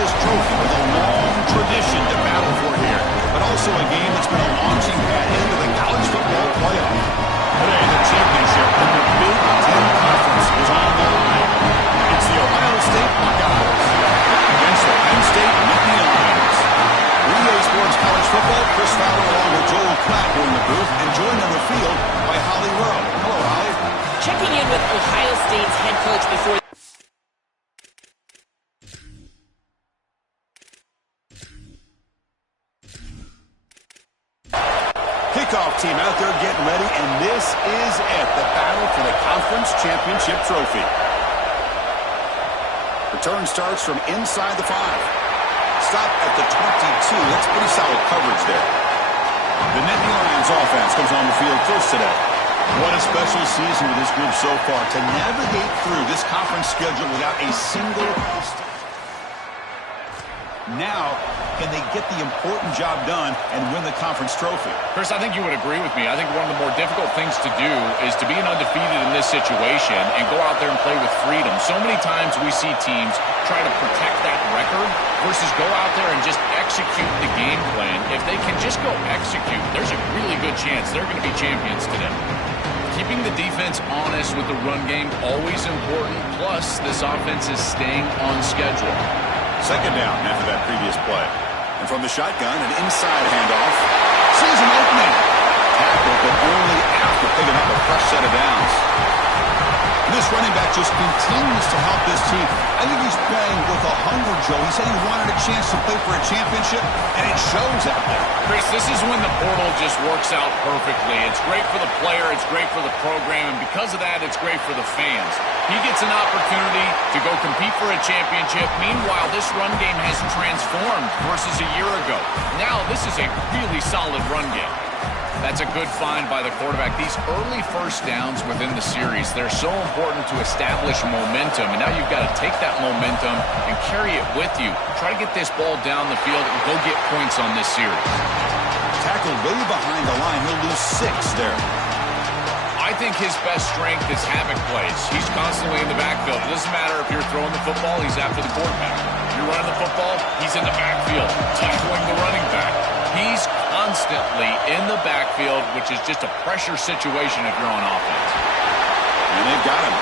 this trophy with a long tradition to battle for here, but also a game that's been a launching pad into the college football playoff. Today, the championship in the Big 10 Conference is on the line. It's the Ohio State Buckeyes against the Penn State Nittany Lions. Relay Sports College Football, Chris Fowler along with Joel Klatt here in the booth, and joined on the field by Holly Rowe. Hello, Holly. Checking in with Ohio State's head coach before kickoff team out there getting ready, and this is it, the battle for the conference championship trophy. Return starts from inside the 5. Stop at the 22. That's pretty solid coverage there. The Nittany Lions offense comes on the field first today. What a special season with this group so far, to navigate through this conference schedule without a single mistake. Now, can they get the important job done and win the conference trophy? Chris, I think you would agree with me. I think one of the more difficult things to do is to be an undefeated in this situation and go out there and play with freedom. So many times we see teams try to protect that record versus go out there and just execute the game plan. If they can just go execute, there's a really good chance they're going to be champions today. Keeping the defense honest with the run game, always important. Plus, this offense is staying on schedule. Second down after that previous play. And from the shotgun, an inside handoff. Sees an opening. Tackle, but only after picking up a fresh set of downs. And this running back just continues to help this team. I think he's playing with a hunger, Joe. He said he wanted a chance to play for a championship, and it shows out there. Chris, this is when the portal just works out perfectly. It's great for the player, it's great for the program, and because of that, it's great for the fans. He gets an opportunity to go compete for a championship. Meanwhile, this run game has transformed versus a year ago. Now, this is a really solid run game. That's a good find by the quarterback. These early first downs within the series, they're so important to establish momentum. And now you've got to take that momentum and carry it with you. Try to get this ball down the field and go get points on this series. Tackled way behind the line. He'll lose 6 there. I think his best strength is havoc plays. He's constantly in the backfield. It doesn't matter if you're throwing the football, he's after the quarterback. If you're running the football, he's in the backfield, tackling the running back. He's constantly in the backfield, which is just a pressure situation if you're on offense. And they've got him.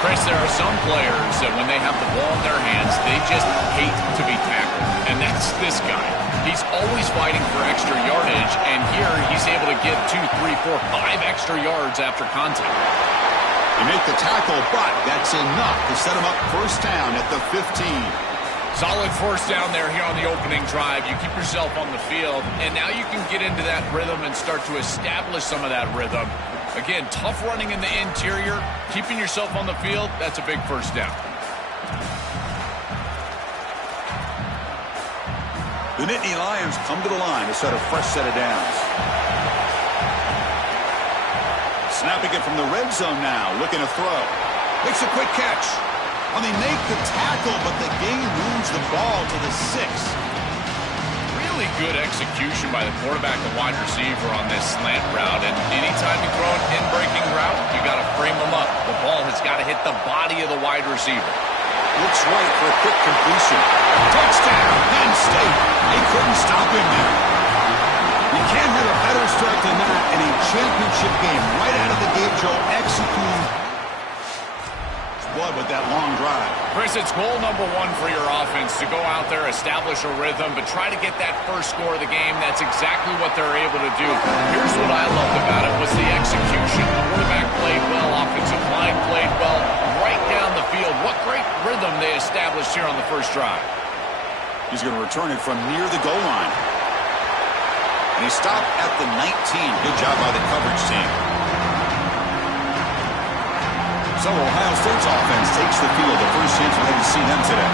Chris, there are some players that when they have the ball in their hands, they just hate to be tackled. And that's this guy. He's always fighting for extra yardage, and here he's able to get 2, 3, 4, 5 extra yards after contact. They make the tackle, but that's enough to set him up first down at the 15. Solid first down there here on the opening drive. You keep yourself on the field, and now you can get into that rhythm and start to establish some of that rhythm. Again, tough running in the interior, keeping yourself on the field, that's a big first down. The Nittany Lions come to the line to set a fresh set of downs. Snapping it from the red zone now, looking to throw. Makes a quick catch. Well, they make the tackle, but the game moves the ball to the 6. Really good execution by the quarterback and wide receiver on this slant route. And anytime you throw an in-breaking route, you got to frame them up. The ball has got to hit the body of the wide receiver. Looks right for a quick completion. Touchdown, Penn State. They couldn't stop him there. You can't have a better start than that in a championship game. Right out of the gate, Joe, executing blood with that long drive. Chris, it's goal number 1 for your offense to go out there, establish a rhythm, but try to get that first score of the game. That's exactly what they're able to do. Here's what I loved about it was the execution. The quarterback played well, offensive line played well, right down the field. What great rhythm they established here on the first drive. He's going to return it from near the goal line. And he stopped at the 19. Good job by the coverage team. So Ohio State's offense takes the field. The first chance we'll ever see them today.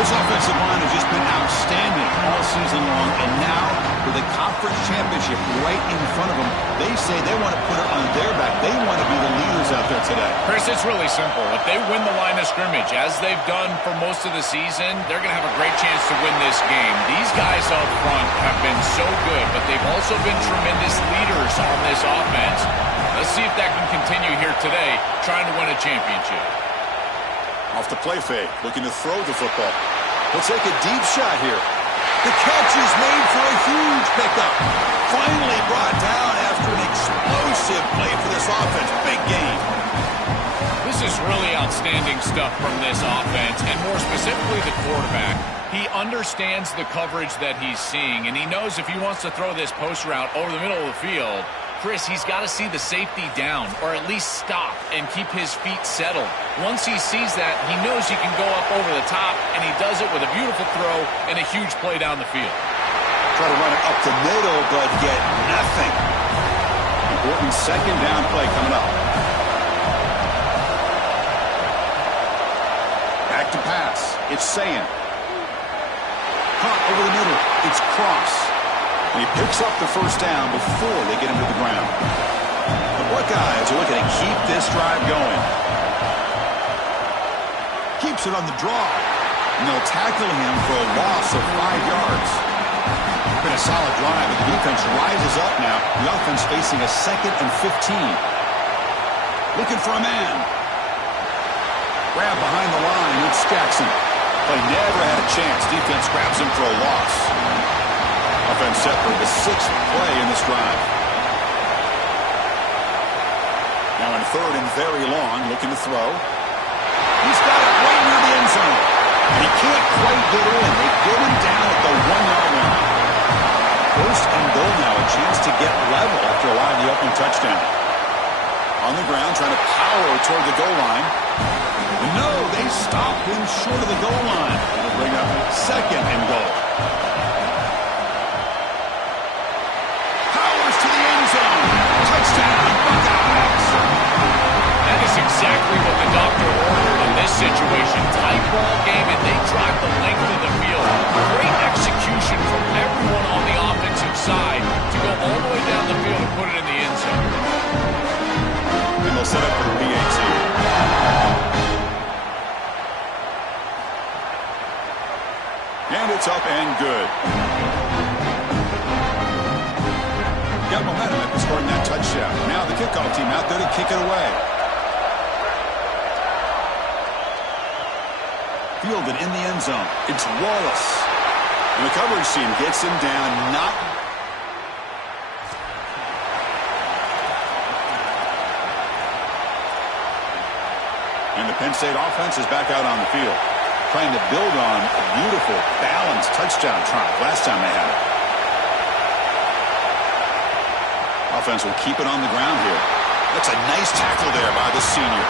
This offensive line has just been outstanding all season long, and now with the conference championship right in front of them, they say they want to put it on their back. They want to be the leaders out there today. Chris, it's really simple. If they win the line of scrimmage, as they've done for most of the season, they're going to have a great chance to win this game. These guys up front have been so good, but they've also been tremendous leaders on this offense. Let's see if that can continue here today, trying to win a championship. Off the play fake, looking to throw the football. He'll take a deep shot here. The catch is made for a huge pickup. Finally brought down after an explosive play for this offense. Big game. This is really outstanding stuff from this offense, and more specifically the quarterback. He understands the coverage that he's seeing, and he knows if he wants to throw this post route over the middle of the field, Chris, he's got to see the safety down, or at least stop and keep his feet settled. Once he sees that, he knows he can go up over the top, and he does it with a beautiful throw and a huge play down the field. Try to run it up the middle, but get nothing. Important second down play coming up. Back to pass. It's Sayan. Caught over the middle. It's Cross. And he picks up the first down before they get him to the ground. The Buckeyes are looking to keep this drive going. Keeps it on the draw. And they'll tackle him for a loss of 5 yards. Been a solid drive, but the defense rises up now. The offense facing a 2nd and 15. Looking for a man. Grab behind the line. It's Jackson. Play never had a chance. Defense grabs him for a loss. Offense set for the 6th play in this drive. Now in 3rd and very long, looking to throw. He's got it right near the end zone. And he can't quite get in. They get him down at the 1-yard line. 1st and goal now, a chance to get level after allowing the opening touchdown. On the ground, trying to power toward the goal line. No, they stop him short of the goal line. It'll bring up 2nd and goal. Powers to the end zone. Touchdown, Buckeyes. That is exactly what the doctor ordered in this situation. Tight ball game, and they drive the length of the field. Great execution from everyone on the offensive side to go all the way down the field and put it in the end zone. And they'll set up for the BAT. And it's up and good. Got momentum after scoring that touchdown. Now the kickoff team out there to kick it away. Fielded in the end zone. It's Wallace. And the coverage team gets him down. And the Penn State offense is back out on the field, trying to build on a beautiful, balanced touchdown drive last time they had it. Offense will keep it on the ground here. That's a nice tackle there by the senior.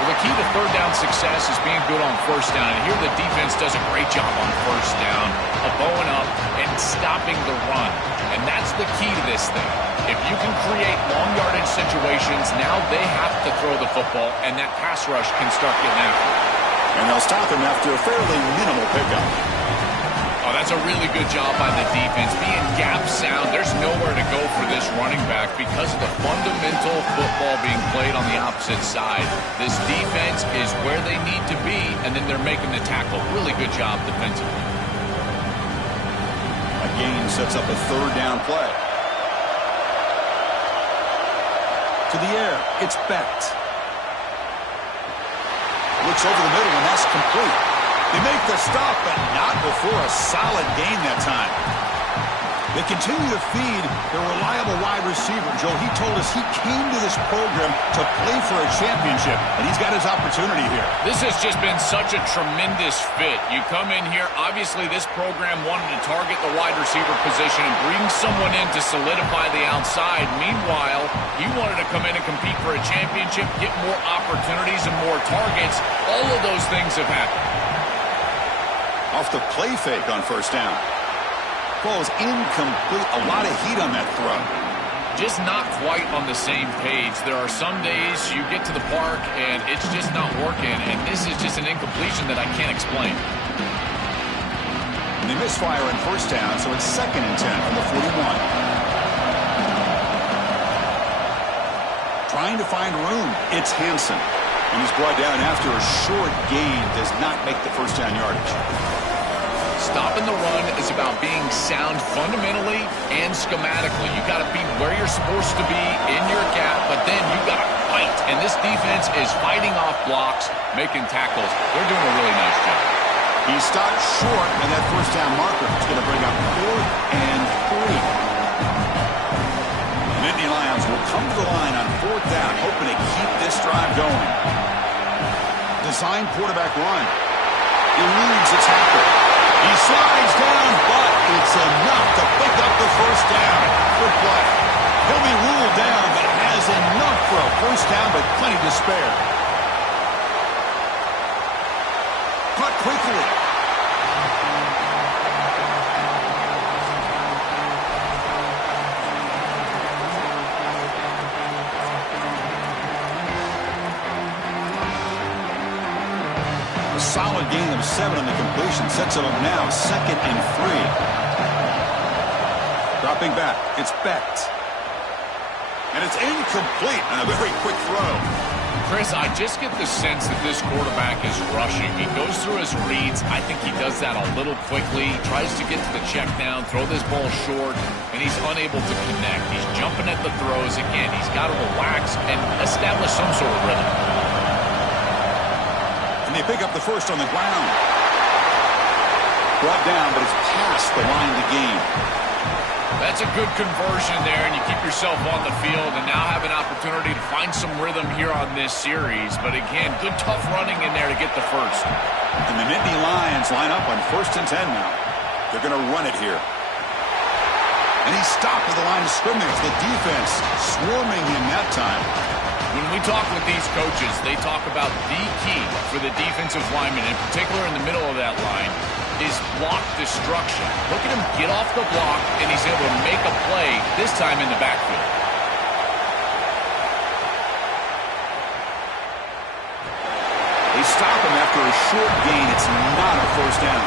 Well, the key to 3rd down success is being good on 1st down. And here the defense does a great job on 1st down of bowing up and stopping the run. And that's the key to this thing. If you can create long yardage situations, now they have to throw the football, and that pass rush can start getting after it. And they'll stop him after a fairly minimal pickup. Oh, that's a really good job by the defense. Being gap sound, there's nowhere to go for this running back because of the fundamental football being played on the opposite side. This defense is where they need to be, and then they're making the tackle. Really good job defensively. A gain sets up a 3rd down play. To the air, it's Becht. Looks over the middle, and that's complete. They make the stop, but not before a solid gain that time. They continue to feed their reliable wide receiver. Joe, he told us he came to this program to play for a championship, and he's got his opportunity here. This has just been such a tremendous fit. You come in here, obviously this program wanted to target the wide receiver position and bring someone in to solidify the outside. Meanwhile, he wanted to come in and compete for a championship, get more opportunities and more targets. All of those things have happened. Off the play fake on 1st down. Ball is incomplete. A lot of heat on that throw. Just not quite on the same page. There are some days you get to the park and it's just not working, and this is just an incompletion that I can't explain. And they misfire on 1st down, so it's 2nd and 10 from the 41. Trying to find room. It's Hansen. And he's brought down after a short gain. Does not make the 1st down yardage. Stopping the run is about being sound fundamentally and schematically. You got to be where you're supposed to be in your gap, but then you got to fight. And this defense is fighting off blocks, making tackles. They're doing a really nice job. He stopped short, and that first down marker is going to bring up 4th and 3. The Nittany Lions will come to the line on 4th down, hoping to keep this drive going. Design quarterback run. Eludes a tackle. He slides down, but it's enough to pick up the first down. Good play. He'll be ruled down, but has enough for a first down, but plenty to spare. Cut quickly. A solid gain of 7 on the completion sets him up now 2nd and 3. Dropping back, it's Becht. And it's incomplete on a very quick throw. Chris, I just get the sense that this quarterback is rushing. He goes through his reads. I think he does that a little quickly. He tries to get to the check down, throw this ball short, and he's unable to connect. He's jumping at the throws. Again, he's got to relax and establish some sort of rhythm. And they pick up the first on the ground. Brought down, but it's past the line to gain. That's a good conversion there, and you keep yourself on the field and now have an opportunity to find some rhythm here on this series. But again, good tough running in there to get the first. And the Nittany Lions line up on 1st and 10 now. They're going to run it here. And he stopped at the line of scrimmage. The defense swarming him that time. When we talk with these coaches, they talk about the key for the defensive lineman, in particular in the middle of that line, is block destruction. Look at him get off the block, and he's able to make a play, this time in the backfield. They stop him after a short gain. It's not a first down.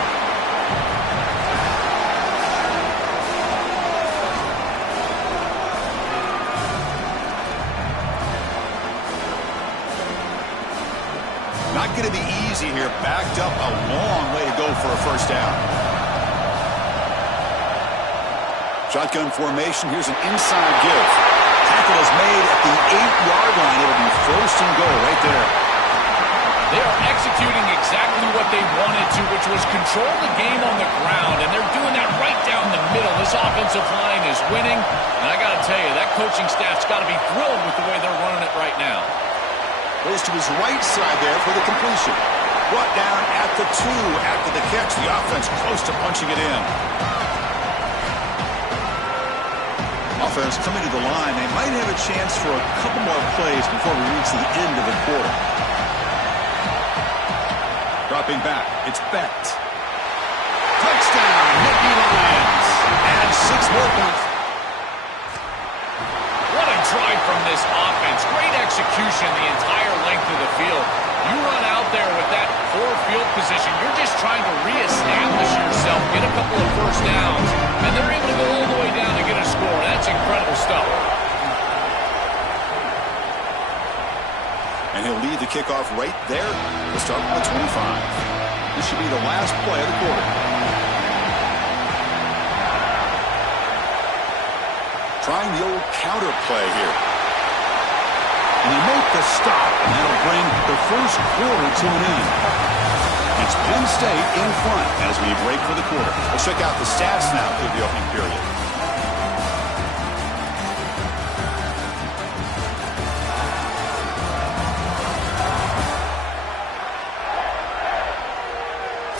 Not going to be easy here. Backed up a long way to go for a first down. Shotgun formation. Here's an inside give. Tackle is made at the 8-yard line. It'll be 1st and goal right there. They are executing exactly what they wanted to, which was control the game on the ground, and they're doing that right down the middle. This offensive line is winning, and I got to tell you, that coaching staff's got to be thrilled with the way they're running it right now. Goes to his right side there for the completion. Brought down at the 2 after the catch. The offense close to punching it in. Offense coming to the line. They might have a chance for a couple more plays before we reach the end of the quarter. Dropping back. It's Becht. Touchdown, Nittany Lions. And 6 more points. What a drive from this offense. Great execution the entire length of the field. You run out there with that poor field position. You're just trying to reestablish yourself, get a couple of first downs, and they're able to go all the way down to get a score. That's incredible stuff. And he'll lead the kickoff right there. We'll start with the 25. This should be the last play of the quarter. Trying the old counter play here. And they make the stop, and that'll bring the first quarter to an end. It's Penn State in front as we break for the quarter. Let's check out the stats now through the opening period.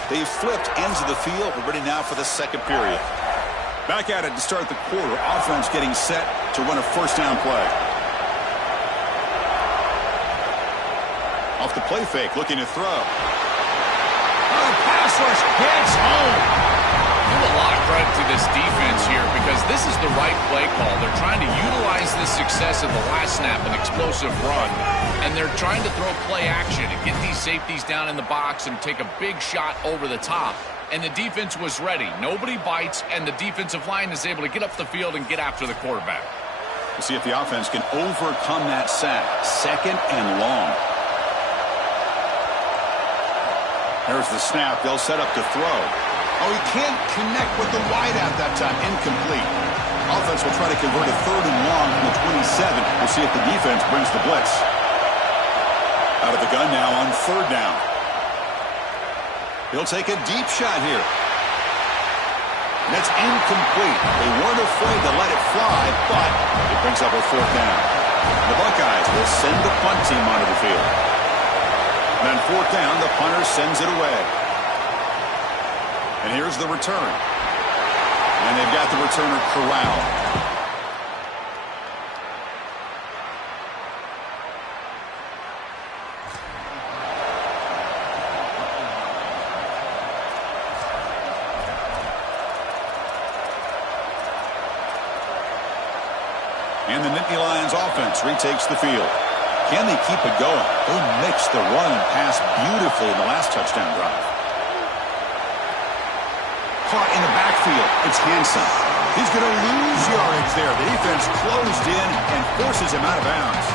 They've flipped ends of the field. We're ready now for the second period. Back at it to start the quarter. Offense getting set to run a first down play. Off the play fake, looking to throw. Oh, pass rush gets home. Give a lot of credit to this defense here because this is the right play call. They're trying to utilize the success of the last snap, an explosive run, and they're trying to throw play action and get these safeties down in the box and take a big shot over the top. And the defense was ready. Nobody bites, and the defensive line is able to get up the field and get after the quarterback. We'll see if the offense can overcome that sack. 2nd and long. There's the snap. They'll set up to throw. Oh, he can't connect with the wideout that time. Incomplete. Offense will try to convert a 3rd and long from the 27. We'll see if the defense brings the blitz. Out of the gun now on 3rd down. He'll take a deep shot here. And that's incomplete. They weren't afraid to let it fly, but it brings up a fourth down. The Buckeyes will send the punt team onto the field. And on fourth down, the punter sends it away. And here's the return. And they've got the returner corralled. And the Nittany Lions offense retakes the field. Can they keep it going? They mixed the run and pass beautifully in the last touchdown drive. Caught in the backfield. It's Hansen. He's going to lose yardage there. The defense closed in and forces him out of bounds.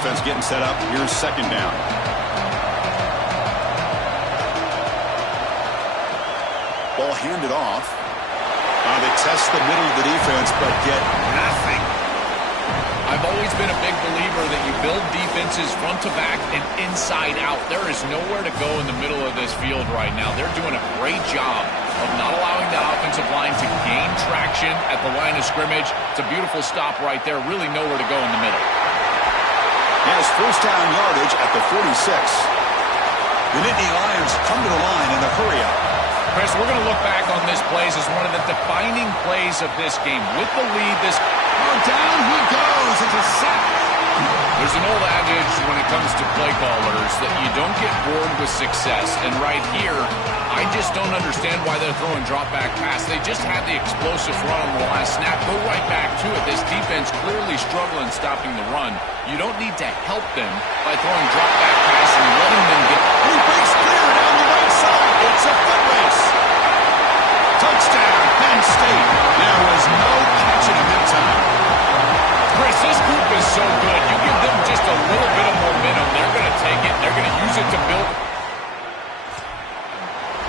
Offense getting set up. Here's second down. Ball handed off. They test the middle of the defense, but get nothing. I've always been a big believer that you build defenses front to back and inside out. There is nowhere to go in the middle of this field right now. They're doing a great job of not allowing that offensive line to gain traction at the line of scrimmage. It's a beautiful stop right there. Really nowhere to go in the middle. Has first down yardage at the 46. The Nittany Lions come to the line in the hurry up. Chris, we're going to look back on this plays as one of the defining plays of this game. With the lead, down he goes. It's a sack. There's an old adage when it comes to play callers that you don't get bored with success. And right here, I just don't understand why they're throwing drop-back pass. They just had the explosive run on the last snap. Go right back to it. This defense clearly struggling stopping the run. You don't need to help them by throwing drop-back pass and letting them get... He breaks clear down the right side. It's a foot race. Touchdown, Penn State. There was no catching him in time. Chris, this group is so good. You give them just a little bit of momentum, they're going to take it. They're going to use it to build.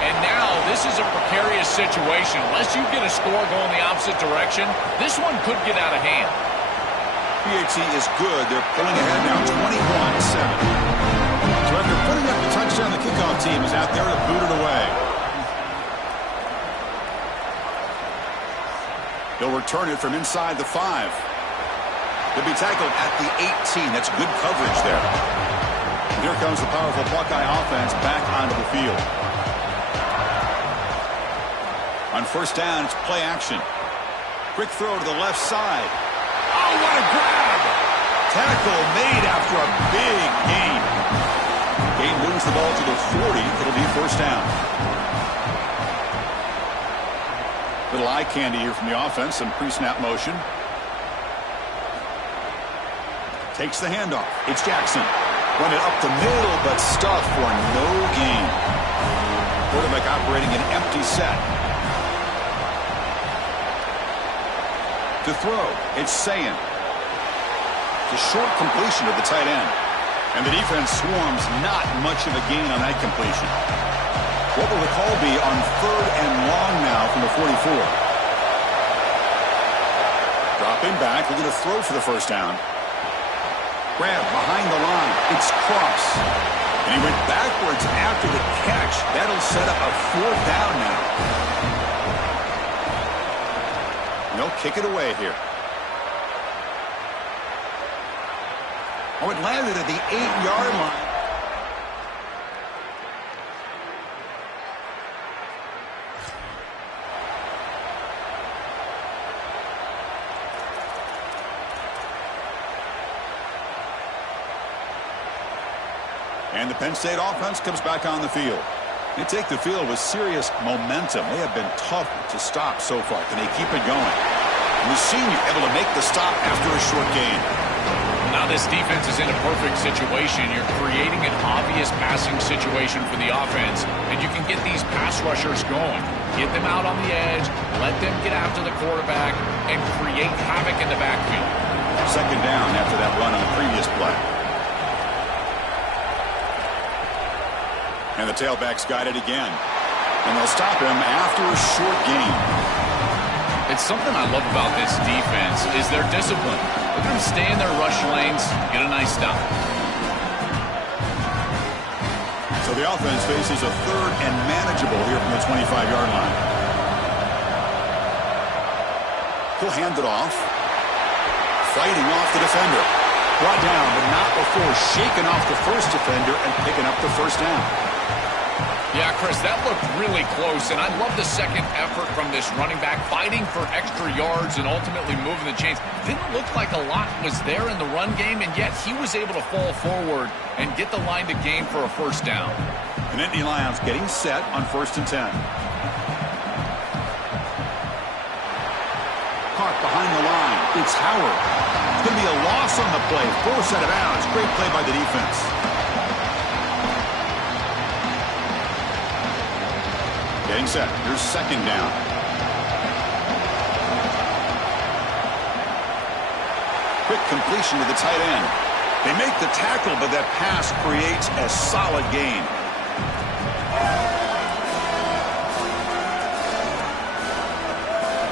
And now this is a precarious situation. Unless you get a score going the opposite direction, this one could get out of hand. PAT is good. They're pulling ahead now, 21-7. So after putting up the touchdown, the kickoff team is out there to boot it away. They'll return it from inside the 5. They'll be tackled at the 18. That's good coverage there. And here comes the powerful Buckeye offense back onto the field. On first down, it's play action. Quick throw to the left side. Oh, what a grab! Tackle made after a big gain. Gain moves the ball to the 40. It'll be first down. Little eye candy here from the offense. Some pre-snap motion. Takes the handoff. It's Jackson. Run it up the middle, but stuffed for no gain. Quarterback operating an empty set. To throw, it's Sayin. It's a short completion to the tight end. And the defense swarms, not much of a gain on that completion. What will the call be on third and long now from the 44? Dropping back, looking to throw for the first down. Grab behind the line. It's Cross. And he went backwards after the catch. That'll set up a fourth down now. And they'll kick it away here. Oh, it landed at the 8-yard line. And the Penn State offense comes back on the field. They take the field with serious momentum. They have been tough to stop so far. Can they keep it going? And the senior able to make the stop after a short gain. Now this defense is in a perfect situation. You're creating an obvious passing situation for the offense, and you can get these pass rushers going. Get them out on the edge, let them get after the quarterback, and create havoc in the backfield. Second down after that run on the previous play. And the tailback's got it again. And they'll stop him after a short gain. It's something I love about this defense is their discipline. They're going to stay in their rush lanes, get a nice stop. So the offense faces a third and manageable here from the 25-yard line. He'll hand it off. Fighting off the defender. Brought down, but not before shaking off the first defender and picking up the first down. Yeah, Chris, that looked really close, and I love the second effort from this running back, fighting for extra yards and ultimately moving the chains. Didn't look like a lot was there in the run game, and yet he was able to fall forward and get the line to gain for a first down. The Nittany Lions getting set on 1st and 10. Caught behind the line. It's Howard. It's going to be a loss on the play. Force out of bounds. Great play by the defense. Getting set. Here's 2nd down. Quick completion to the tight end. They make the tackle, but that pass creates a solid gain.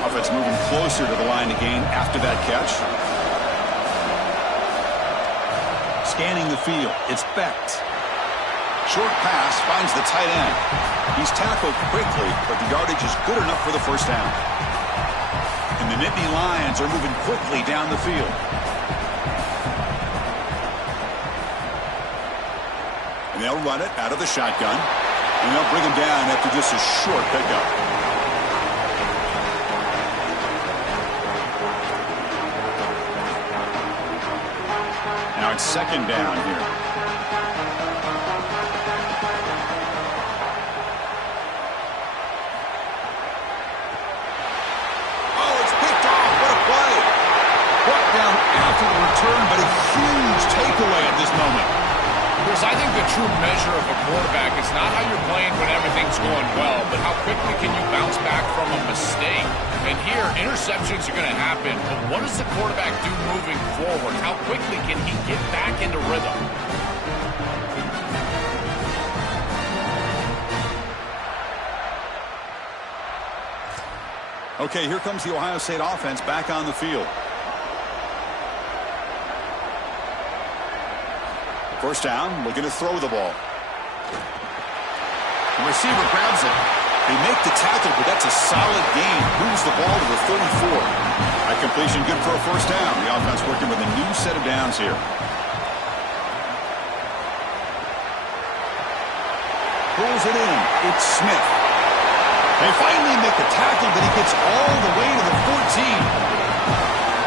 Offense moving closer to the line to gain after that catch. Scanning the field. It's Becht. Short pass finds the tight end. He's tackled quickly, but the yardage is good enough for the first down. And the Nittany Lions are moving quickly down the field. And they'll run it out of the shotgun. And they'll bring him down after just a short pickup. Now it's 2nd down here. After the return, but a huge takeaway at this moment. Chris, I think the true measure of a quarterback is not how you're playing when everything's going well, but how quickly can you bounce back from a mistake. And here, interceptions are going to happen, but what does the quarterback do moving forward? How quickly can he get back into rhythm? Okay, here comes the Ohio State offense back on the field. First down, looking to throw the ball. The receiver grabs it. They make the tackle, but that's a solid gain. Moves the ball to the 34. That completion good for a first down. The offense working with a new set of downs here. Pulls it in. It's Smith. They finally make the tackle, but he gets all the way to the 14.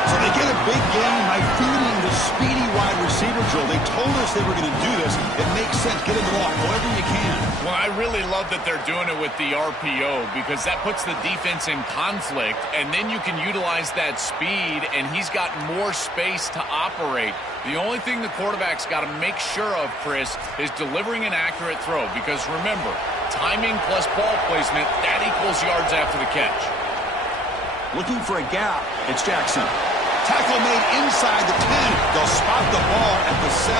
So they get a big gain by feeding the speedy wide receiver drill. They told us they were going to do this. It makes sense. Get him the ball however you can. Well, I really love that they're doing it with the RPO because that puts the defense in conflict, and then you can utilize that speed, and he's got more space to operate. The only thing the quarterback's got to make sure of, Chris, is delivering an accurate throw because, remember, timing plus ball placement, that equals yards after the catch. Looking for a gap. It's Jackson. Tackle made inside the 10. They'll spot the ball at the 7.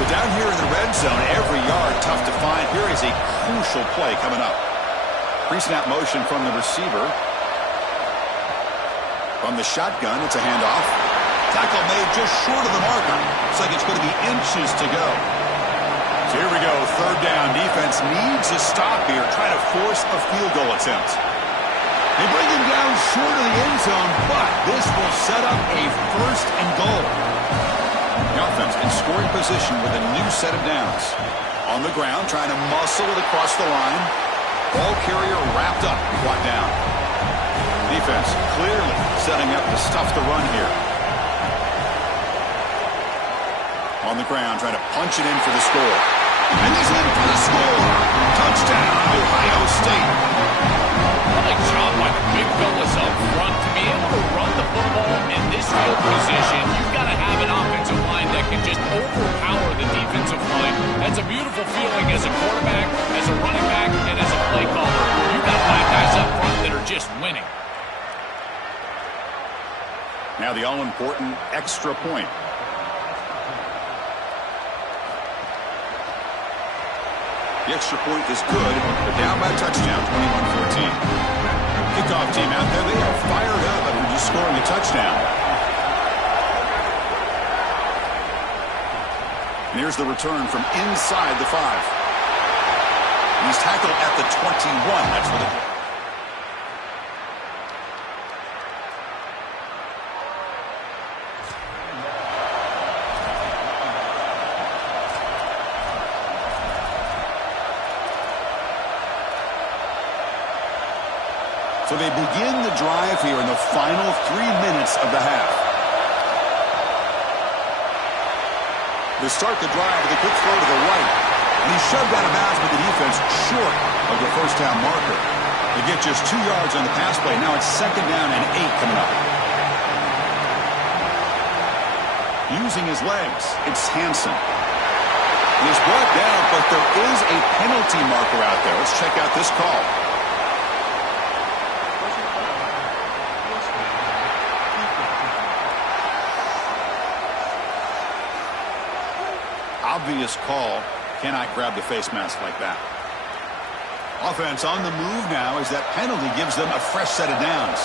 So down here in the red zone, every yard tough to find. Here is a crucial play coming up. Pre-snap motion from the receiver. From the shotgun, it's a handoff. Tackle made just short of the marker. Looks like it's going to be inches to go. So here we go, 3rd down. Defense needs a stop here, trying to force a field goal attempt. They bring him down short of the end zone, but this will set up a 1st and goal. The offense in scoring position with a new set of downs. On the ground, trying to muscle it across the line. Ball carrier wrapped up, brought down. Defense clearly setting up to stuff the run here. On the ground, trying to punch it in for the score. And he's in for the score. Touchdown, Ohio State. What a job by the big fellas up front. To be able to run the football in this field position, you've got to have an offensive line that can just overpower the defensive line. That's a beautiful feeling as a quarterback, as a running back, and as a play caller. You've got 5 guys up front that are just winning. Now the all-important extra point. The extra point is good. They're down by a touchdown, 21-14. Kickoff team out there, they are fired up after just scoring a touchdown. And here's the return from inside the 5. He's tackled at the 21. That's for the... So they begin the drive here in the final 3 minutes of the half. They start the drive with a quick throw to the right. And he's shoved out of bounds with the defense short of the first down marker. They get just 2 yards on the pass play. Now it's 2nd down and 8 coming up. Using his legs, it's Hansen. He's brought down, but there is a penalty marker out there. Let's check out this call. Obvious call. Cannot grab the face mask like that. Offense on the move now as that penalty gives them a fresh set of downs.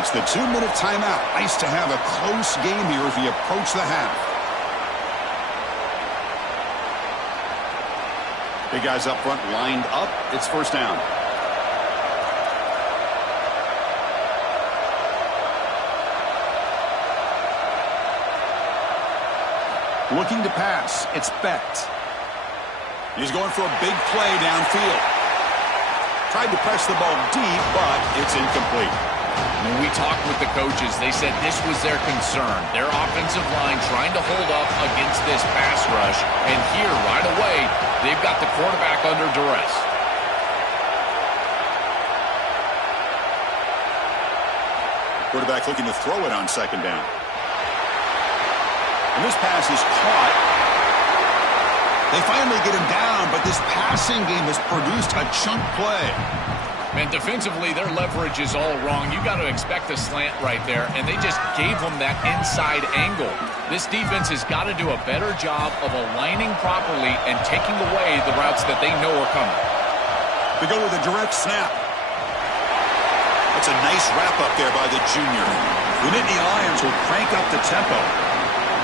It's the 2-minute timeout. Nice to have a close game here as we approach the half. Big guys up front lined up. It's 1st down. Looking to pass. It's Becht. He's going for a big play downfield. Tried to press the ball deep, but it's incomplete. When we talked with the coaches, they said this was their concern. Their offensive line trying to hold up against this pass rush. And here, right away, they've got the quarterback under duress. Quarterback looking to throw it on 2nd down. And this pass is caught. They finally get him down, but this passing game has produced a chunk play. Man, defensively, their leverage is all wrong. You got to expect a slant right there, and they just gave him that inside angle. This defense has got to do a better job of aligning properly and taking away the routes that they know are coming. They go with a direct snap. That's a nice wrap-up there by the junior. The Nittany Lions will crank up the tempo.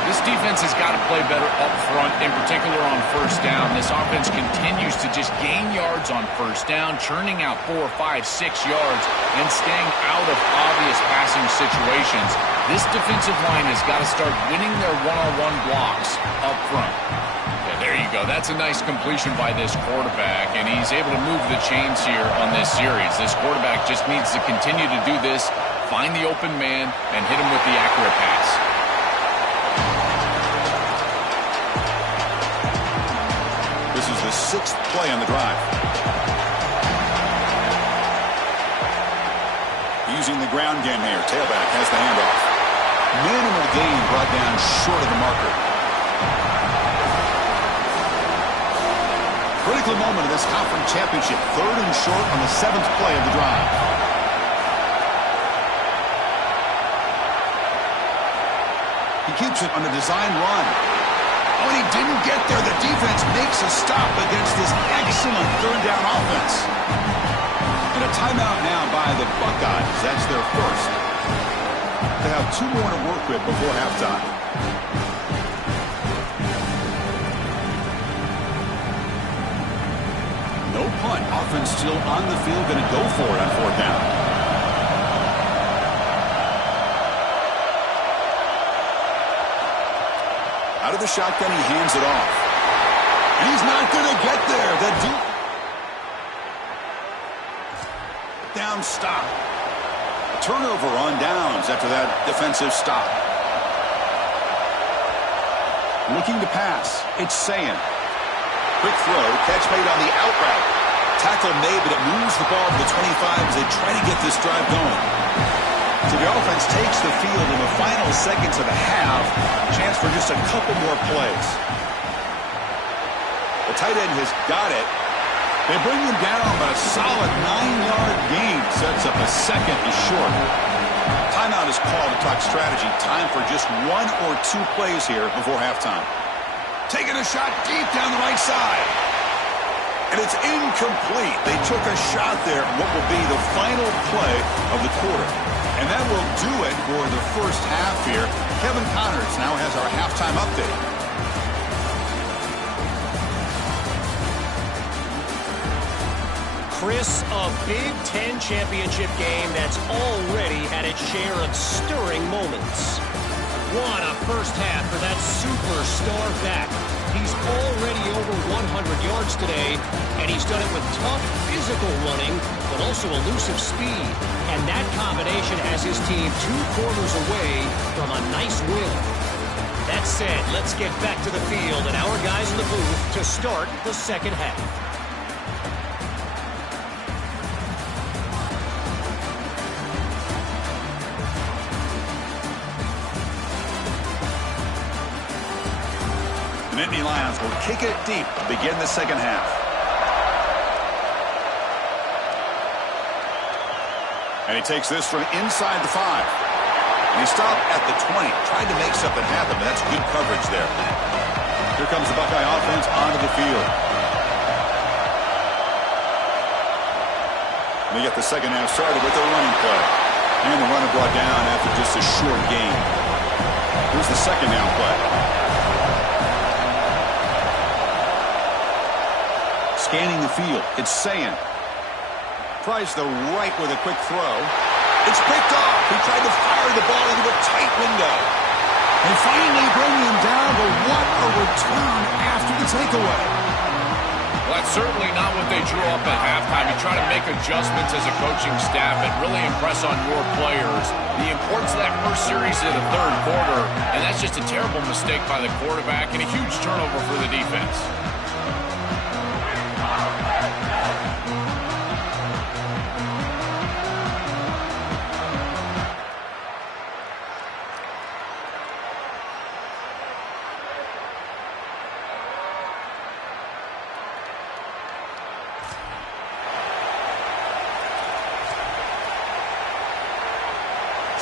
This defense has got to play better up front, in particular on 1st down. This offense continues to just gain yards on 1st down, churning out 4, 5, 6 yards, and staying out of obvious passing situations. This defensive line has got to start winning their one-on-one blocks up front. Yeah, there you go. That's a nice completion by this quarterback, and he's able to move the chains here on this series. This quarterback just needs to continue to do this, find the open man, and hit him with the accurate pass. This is the 6th play on the drive. Using the ground game here. Tailback has the handoff. Minimal gain brought down short of the marker. Critical moment of this conference championship. 3rd and short on the 7th play of the drive. He keeps it on a design run. Oh, and he didn't get there. The defense makes a stop against this excellent 3rd down offense. And a timeout now by the Buckeyes. That's their 1st. They have 2 more to work with before halftime. No punt. Offense still on the field. Going to go for it on 4th down. Out of the shotgun, he hands it off. He's not going to get there. The deep down stop. A turnover on downs after that defensive stop. Looking to pass. It's Sayan. Quick throw. Catch made on the out route. Tackle made, but it moves the ball to the 25 as they try to get this drive going. So the offense takes the field in the final seconds of the half. Chance for just a couple more plays. The tight end has got it. They bring him down, but a solid 9-yard gain sets up a 2nd and short. Timeout is called to talk strategy. Time for just 1 or 2 plays here before halftime. Taking a shot deep down the right side. And it's incomplete. They took a shot there on what will be the final play of the quarter. And that will do it for the 1st half here. Kevin Connors now has our halftime update. Chris, a Big Ten championship game that's already had its share of stirring moments. What a first half for that superstar back. He's already over 100 yards today, and he's done it with tough physical running, but also elusive speed. And that combination has his team 2 quarters away from a nice win. That said, let's get back to the field and our guys in the booth to start the second half. The Nittany Lions will kick it deep to begin the second half. And he takes this from inside the 5. And he stopped at the 20. Tried to make something happen, but that's good coverage there. Here comes the Buckeye offense onto the field. They get the second half started with a running play. And the runner brought down after just a short gain. Here's the second down play. Scanning the field, it's Sayin. Tries the right with a quick throw. It's picked off. He tried to fire the ball into a tight window. And finally bringing him down, but what a return after the takeaway. Well, that's certainly not what they drew up at halftime. You try to make adjustments as a coaching staff and really impress on your players. The importance of that first series in the third quarter, and that's just a terrible mistake by the quarterback and a huge turnover for the defense.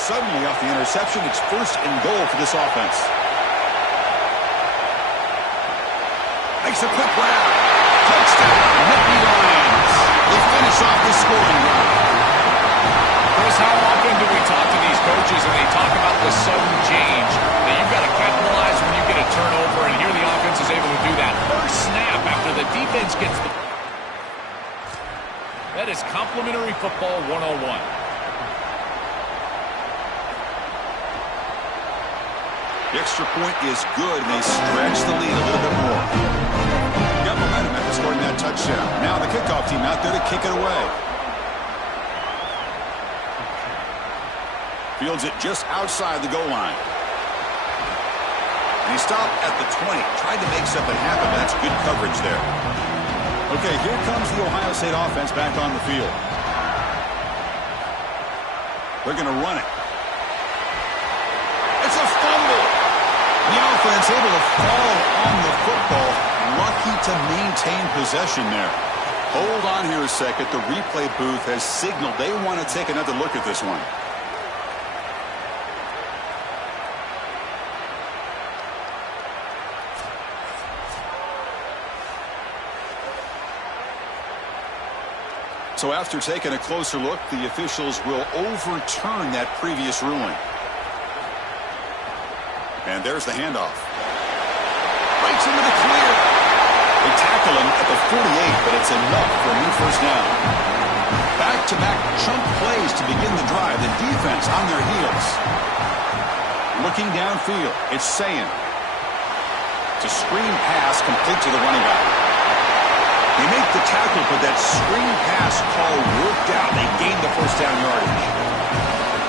Suddenly off the interception, it's 1st and goal for this offense. Makes a quick grab. Touchdown, Nittany Lions. They finish off the scoring drive. Chris, how often do we talk to these coaches and they talk about the sudden change that you've got to capitalize when you get a turnover, and here the offense is able to do that. First snap after the defense gets the... That is complimentary football 101. The extra point is good, and they stretch the lead a little bit more. Got momentum after scoring that touchdown. Now the kickoff team out there to kick it away. Fields it just outside the goal line. And he stopped at the 20. Tried to make something happen, but that's good coverage there. Okay, here comes the Ohio State offense back on the field. They're going to run it. It's a fumble. The offense able to fall on the football. Lucky to maintain possession there. Hold on here a second. The replay booth has signaled they want to take another look at this one. So after taking a closer look, the officials will overturn that previous ruling. And there's the handoff. Breaks into the clear. They tackle him at the 48, but it's enough for a new first down. Back-to-back chunk plays to begin the drive. The defense on their heels. Looking downfield, it's Sayin. It's a screen pass complete to the running back. They make the tackle, but that screen pass call worked out. They gained the first down yardage.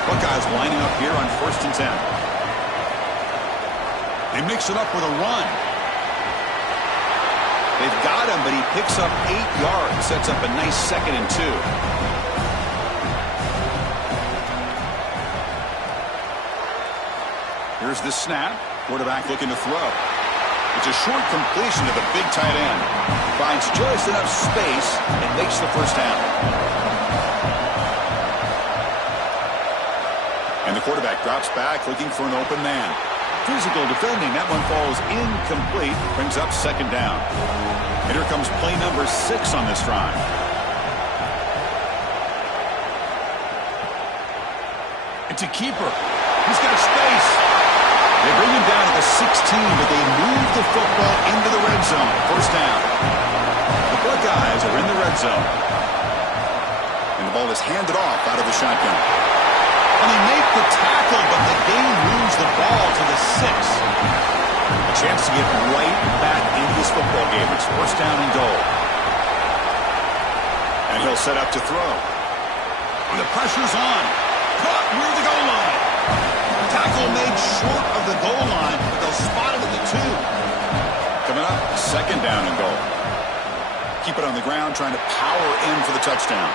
Buckeyes lining up here on 1st and 10. They mix it up with a run. They've got him, but he picks up 8 yards. Sets up a nice 2nd and 2. Here's the snap. Quarterback looking to throw. It's a short completion to the big tight end. Finds just enough space and makes the first down. And the quarterback drops back looking for an open man. Physical defending. That one falls incomplete. Brings up 2nd down. And here comes play number 6 on this drive. It's a keeper. He's got space. They bring him down to the 16, but they move the football into the red zone. First down. The Buckeyes are in the red zone. And the ball is handed off out of the shotgun. And they make the tackle, but the game moves the ball to the 6. A chance to get right back into this football game. It's first down and goal. And he'll set up to throw. And the pressure's on. Caught near the goal line. Tackle made short of the goal line, but they'll spot it at the 2. Coming up, second down and goal. Keep it on the ground, trying to power in for the touchdown.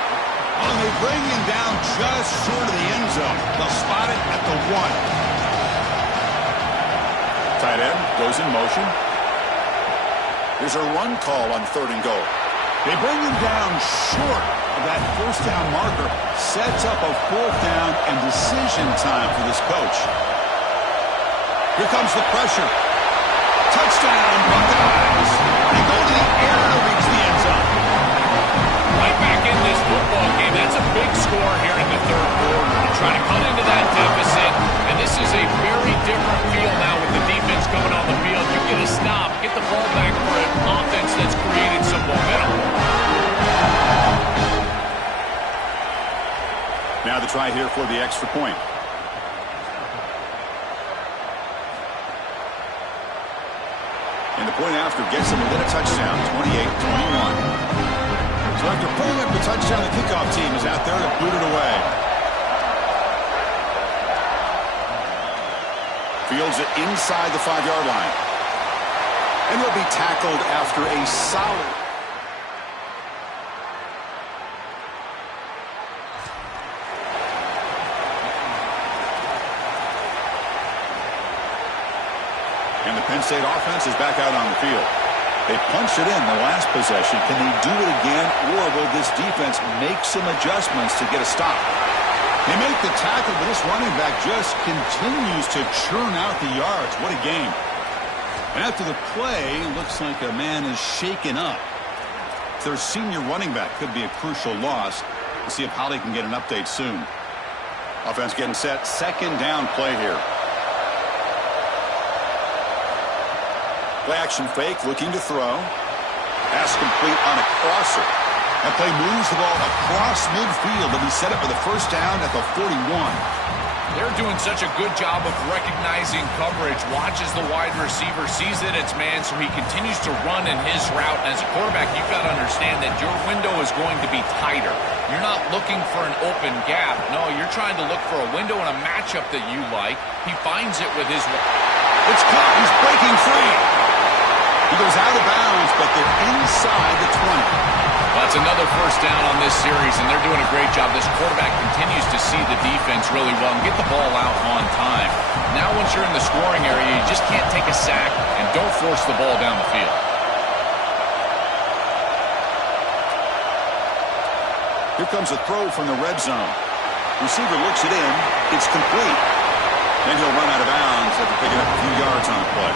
And they bring him down just short of the end zone. They'll spot it at the 1. Tight end goes in motion. There's a run call on third and goal. They bring him down short of that first down marker. Sets up a fourth down and decision time for this coach. Here comes the pressure. Touchdown, Buckeyes. They go to the air to reach the end zone. Right back in this football game. That's a big score here in the third quarter. They're trying to cut into that deficit, and this is a very different feel now with the defense coming on the field. You get a stop, get the ball back for an offense that's created some momentum. Now the try here for the extra point. And the point after gets them within a touchdown, 28-21. So after pulling up the touchdown, the kickoff team is out there to boot it away. Fields it inside the 5-yard line. And he'll be tackled after a solid... And the Penn State offense is back out on the field. They punched it in the last possession. Can they do it again, or will this defense make some adjustments to get a stop? They make the tackle, but this running back just continues to churn out the yards. What a game. And after the play, looks like a man is shaken up. Their senior running back could be a crucial loss. We'll see if Holly can get an update soon. Offense getting set. Second down play here. Play action fake, looking to throw. Pass complete on a crosser. That play moves the ball across midfield, and he set up for the first down at the 41. They're doing such a good job of recognizing coverage. Watches the wide receiver, sees that it's man, so he continues to run in his route. And as a quarterback, you've got to understand that your window is going to be tighter. You're not looking for an open gap. No, you're trying to look for a window and a matchup that you like. He finds it with his... It's caught. He's breaking free. He goes out of bounds, but they're inside the 20. That's another first down on this series, and they're doing a great job. This quarterback continues to see the defense really well and get the ball out on time. Now once you're in the scoring area, you just can't take a sack and don't force the ball down the field. Here comes a throw from the red zone. Receiver looks it in. It's complete. Then he'll run out of bounds after picking up a few yards on the play.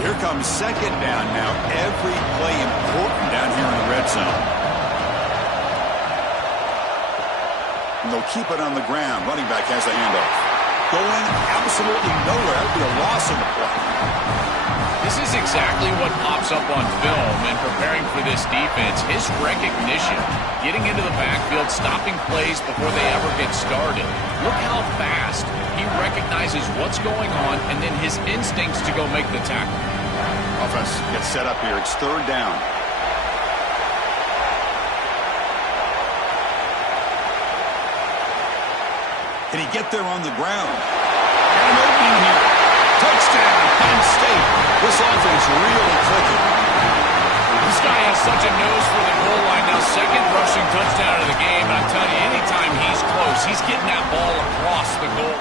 Here comes second down now. Every play important down here in the red zone. And they'll keep it on the ground. Running back has the handoff. Going absolutely nowhere. That would be a loss on the play. This is exactly what pops up on film and preparing for this defense. His recognition, getting into the backfield, stopping plays before they ever get started. Look how fast he recognizes what's going on and then his instincts to go make the tackle. Offense gets set up here. It's third down. Can he get there on the ground? And an opening here. Touchdown, Penn State. This offense really clicking. This guy has such a nose for the goal line. Now second rushing touchdown of the game. And I'm telling you, anytime he's close, he's getting that ball across the goal.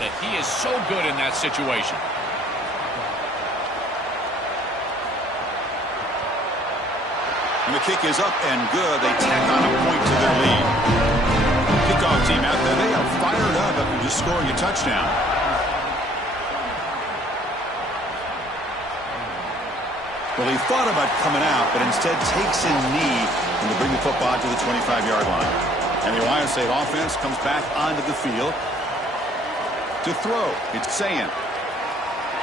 He is so good in that situation. And the kick is up and good. They tack on a point to their lead. Kickoff team out there, they are fired up after just scoring a touchdown. Well, he thought about coming out, but instead takes a knee and to bring the football to the 25-yard line. And the Ohio State offense comes back onto the field to throw. It's Sayin.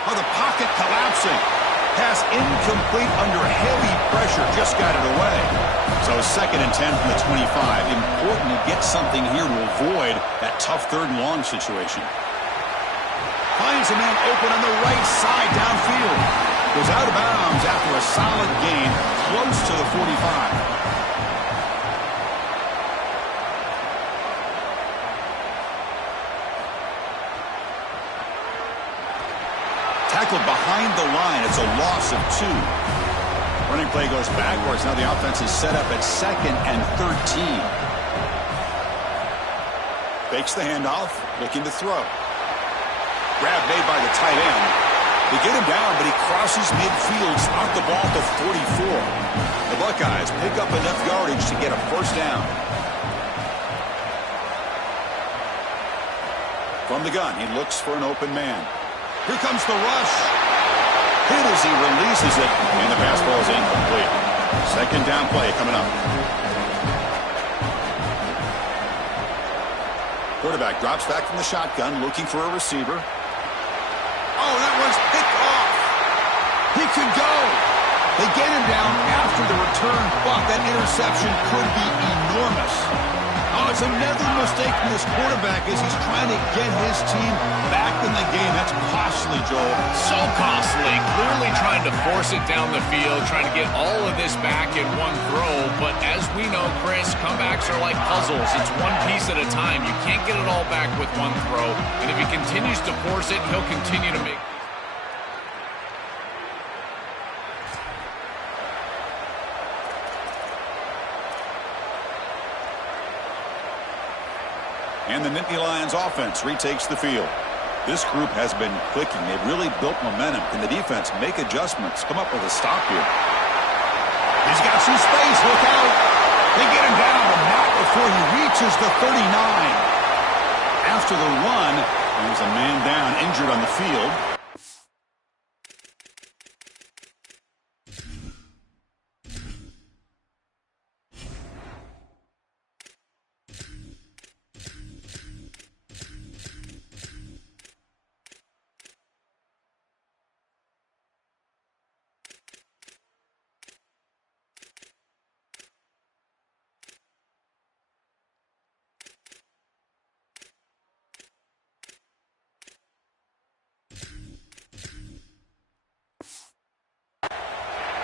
Oh, the pocket collapsing. Pass incomplete under heavy pressure. Just got it away. So 2nd and 10 from the 25. Important to get something here to avoid that tough 3rd and long situation. Finds a man open on the right side downfield. Goes out of bounds after a solid gain close to the 45. Tackled behind the line. It's a loss of 2. Running play goes backwards. Now the offense is set up at 2nd and 13. Fakes the handoff. Looking to throw. Grab made by the tight end. They get him down, but he crosses midfield. Spot the ball to 44. The Buckeyes pick up enough yardage to get a 1st down. From the gun, he looks for an open man. Here comes the rush. Hit as he releases it, and the pass ball is incomplete. 2nd down play coming up. Quarterback drops back from the shotgun, looking for a receiver. Oh, that was picked off. He could go. They get him down after the return, but that interception could be enormous. Oh, it's another mistake from this quarterback as he's trying to get his team back in the game. That's costly, Joel. So costly. Clearly trying to force it down the field, trying to get all of this back in one throw. But as we know, Chris, comebacks are like puzzles. It's one piece at a time. You can't get it all back with one throw. And if he continues to force it, he'll continue to make. And the Nittany Lions offense retakes the field. This group has been clicking. They've really built momentum. Can the defense make adjustments? Come up with a stop here. He's got some space. Look out. They get him down, but not before he reaches the 39. After the run, there's a man down, injured on the field.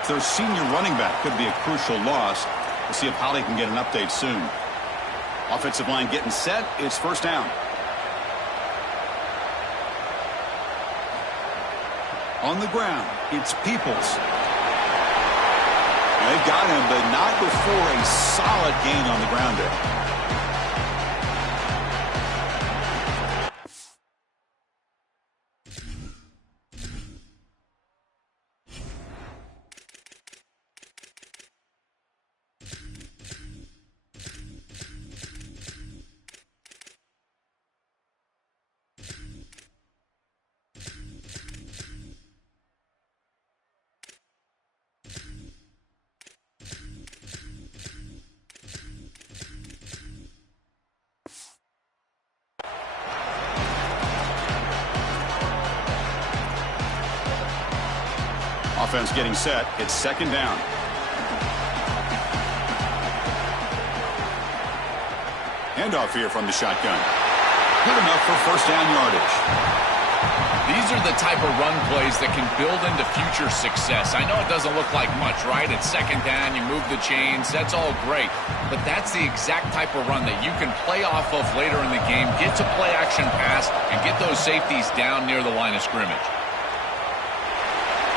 Their senior running back could be a crucial loss. We'll see if Holly can get an update soon. Offensive line getting set. It's 1st down. On the ground, it's Peoples. They've got him, but not before a solid gain on the ground there. Offense getting set. It's 2nd down. Handoff here from the shotgun. Good enough for 1st down yardage. These are the type of run plays that can build into future success. I know it doesn't look like much, right? It's 2nd down, you move the chains, that's all great. But that's the exact type of run that you can play off of later in the game, get to play action pass, and get those safeties down near the line of scrimmage.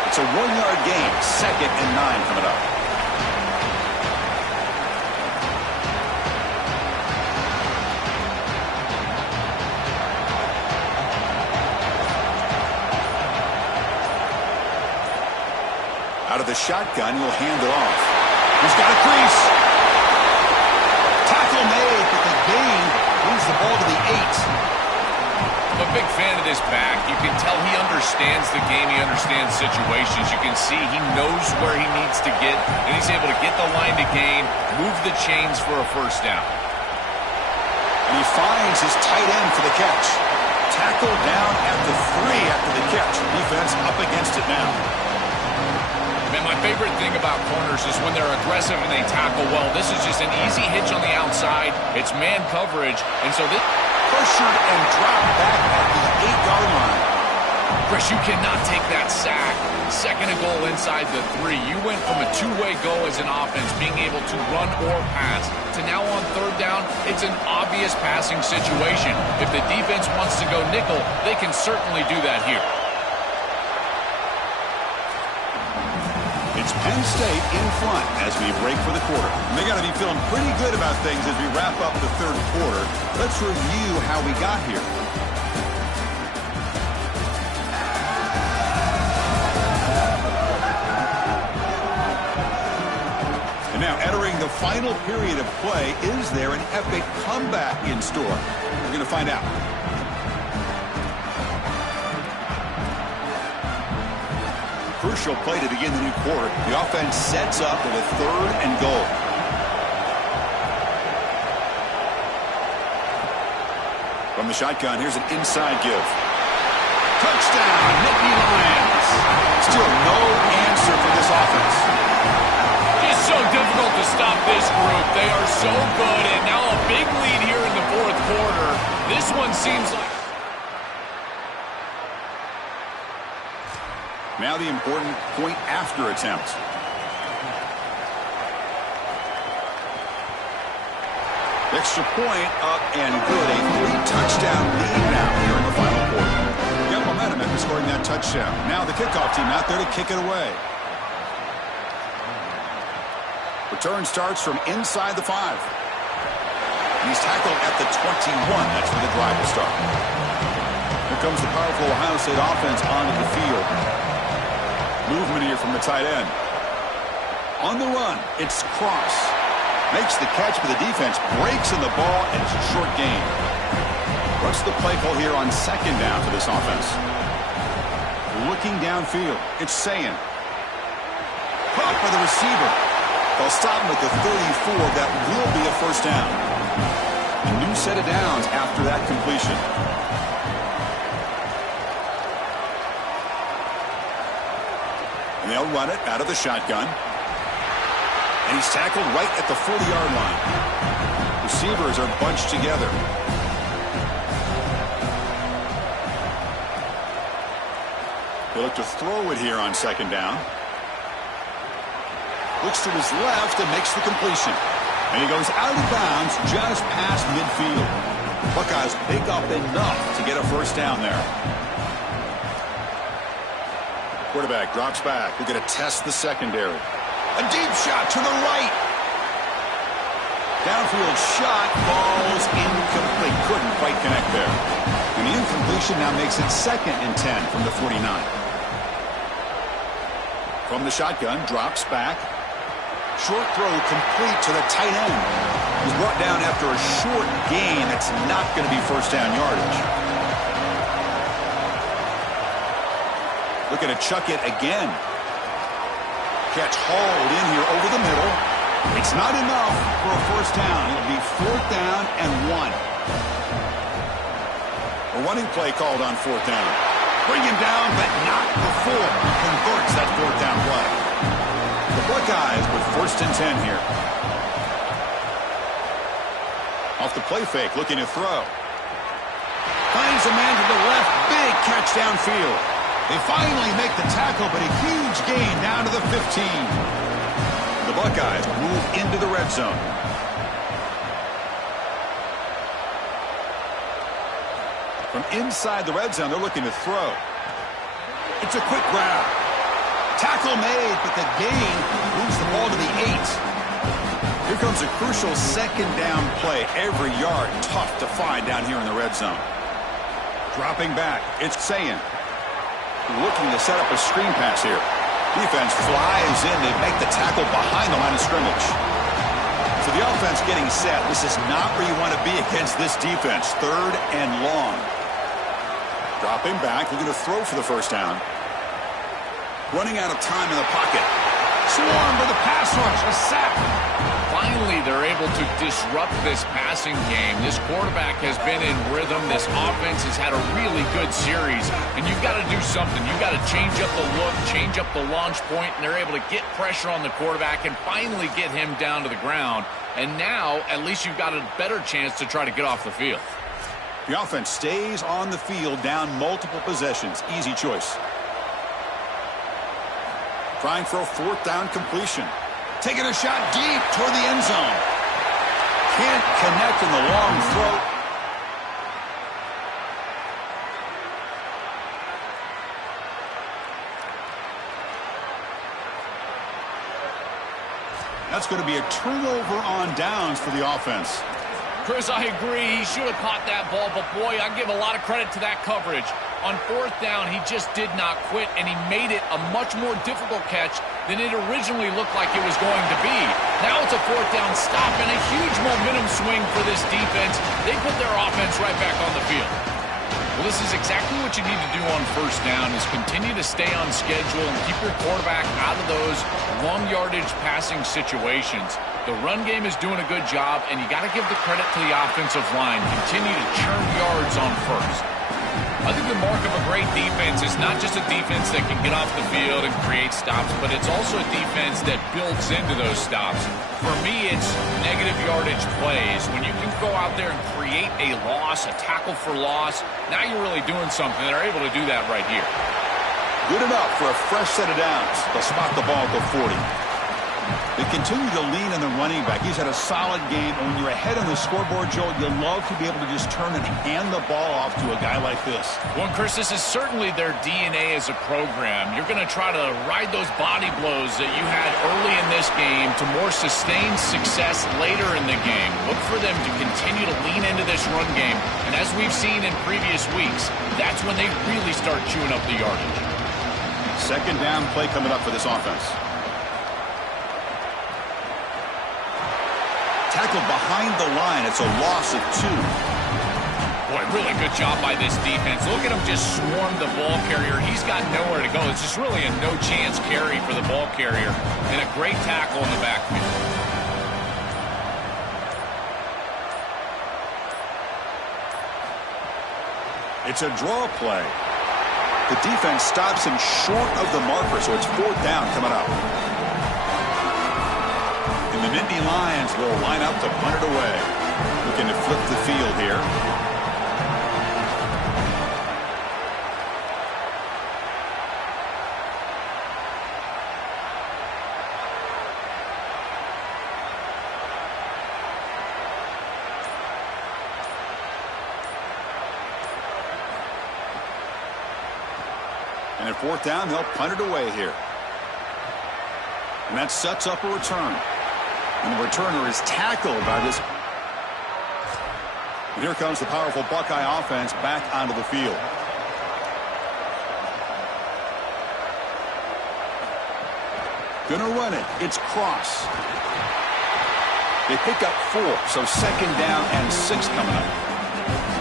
It's a 1-yard gain. 2nd and 9 coming up. Out of the shotgun, he'll hand it off. He's got a crease. Tackle made, but the gain brings the ball to the 8. I'm a big fan of this back. You can tell he understands the game. He understands situations. You can see he knows where he needs to get, and he's able to get the line to gain, move the chains for a 1st down. And he finds his tight end for the catch. Tackled down at the 3 after the catch. Defense up against it now. Man, my favorite thing about corners is when they're aggressive and they tackle well. This is just an easy hitch on the outside. It's man coverage. And so this Pressured and dropped back at the 8-yard line. Chris, you cannot take that sack. Second and goal inside the 3. You went from a two-way go as an offense, being able to run or pass, to now on third down, it's an obvious passing situation. If the defense wants to go nickel, they can certainly do that here. It's Penn State in front as we break for the quarter. And they got to be feeling pretty good about things as we wrap up the third quarter. Let's review how we got here. And now entering the final period of play, is there an epic comeback in store? We're going to find out. Crucial play to begin the new quarter. The offense sets up with a 3rd and goal. From the shotgun, here's an inside give. Touchdown, Nittany Lions. Still no answer for this offense. It's so difficult to stop this group. They are so good, and now a big lead here in the fourth quarter. This one seems like... Now the important point after attempt. Extra point up and good. A 3-touchdown lead now here in the final quarter. You got momentum after scoring that touchdown. Now the kickoff team out there to kick it away. Return starts from inside the 5. He's tackled at the 21. That's where the drive will start. Here comes the powerful Ohio State offense onto the field. Movement here from the tight end. On the run, it's Cross. Makes the catch, but the defense breaks in the ball, and it's a short gain. What's the play call here on second down for this offense? Looking downfield, it's Sayin. Caught by the receiver. They'll stop him at the 34. That will be a first down. A new set of downs after that completion. And they'll run it out of the shotgun. And he's tackled right at the 40-yard line. Receivers are bunched together. They look to throw it here on second down. Looks to his left and makes the completion. And he goes out of bounds just past midfield. Buckeyes pick up enough to get a first down there. Quarterback drops back. We're going to test the secondary. A deep shot to the right. Downfield shot falls incomplete. Couldn't quite connect there. And the incompletion now makes it 2nd and 10 from the 49. From the shotgun, drops back. Short throw complete to the tight end. He's brought down after a short gain. That's not going to be first down yardage. Looking to chuck it again. Catch hauled in here over the middle. It's not enough for a first down. It'll be 4th down and 1. A running play called on 4th down. Bring him down, but not before he converts that 4th down play. The Buckeyes with 1st and 10 here. Off the play fake, looking to throw. Finds a man to the left. Big catch downfield. They finally make the tackle, but a huge gain down to the 15. The Buckeyes move into the red zone. From inside the red zone, they're looking to throw. It's a quick grab. Tackle made, but the gain moves the ball to the 8. Here comes a crucial second down play. Every yard tough to find down here in the red zone. Dropping back, it's Sayin. Looking to set up a screen pass here. Defense flies in. They make the tackle behind the line of scrimmage. So the offense getting set. This is not where you want to be against this defense. 3rd and long. Dropping back, looking to throw for the first down. Running out of time in the pocket. Swarmed by the pass rush. A sack. Finds finally they're able to disrupt this passing game. This quarterback has been in rhythm. This offense has had a really good series, and you've got to do something. You've got to change up the look, change up the launch point, and they're able to get pressure on the quarterback and finally get him down to the ground. And now, at least you've got a better chance to try to get off the field. The offense stays on the field down multiple possessions. Easy choice. Trying for a fourth down completion. Taking a shot deep toward the end zone. Can't connect in the long throw. That's going to be a turnover on downs for the offense. Chris, I agree. He should have caught that ball, but boy, I give a lot of credit to that coverage. On fourth down, he just did not quit, and he made it a much more difficult catch than it originally looked like it was going to be. Now it's a fourth down stop and a huge momentum swing for this defense. They put their offense right back on the field. Well, this is exactly what you need to do on first down is continue to stay on schedule and keep your quarterback out of those long yardage passing situations. The run game is doing a good job, and you got to give the credit to the offensive line. Continue to churn yards on first. I think the mark of a great defense is not just a defense that can get off the field and create stops, but it's also a defense that builds into those stops. For me, it's negative yardage plays. When you can go out there and create a loss, a tackle for loss, now you're really doing something. They're able to do that right here. Good enough for a fresh set of downs. They'll spot the ball at the 40. They continue to lean on the running back. He's had a solid game. And when you're ahead on the scoreboard, Joe, you'll love to be able to just turn and hand the ball off to a guy like this. Well, Chris, this is certainly their DNA as a program. You're going to try to ride those body blows that you had early in this game to more sustained success later in the game. Look for them to continue to lean into this run game. And as we've seen in previous weeks, that's when they really start chewing up the yardage. Second down play coming up for this offense. Tackled behind the line. It's a loss of 2. Boy, really good job by this defense. Look at him just swarm the ball carrier. He's got nowhere to go. It's just really a no-chance carry for the ball carrier. And a great tackle in the backfield. It's a draw play. The defense stops him short of the marker, so it's fourth down coming up. And the Nittany Lions will line up to punt it away. Looking to flip the field here. And at fourth down, they'll punt it away here. And that sets up a return. And the returner is tackled by this. And here comes the powerful Buckeye offense back onto the field. Gonna run it. It's Cross. They pick up 4, so second down and 6 coming up.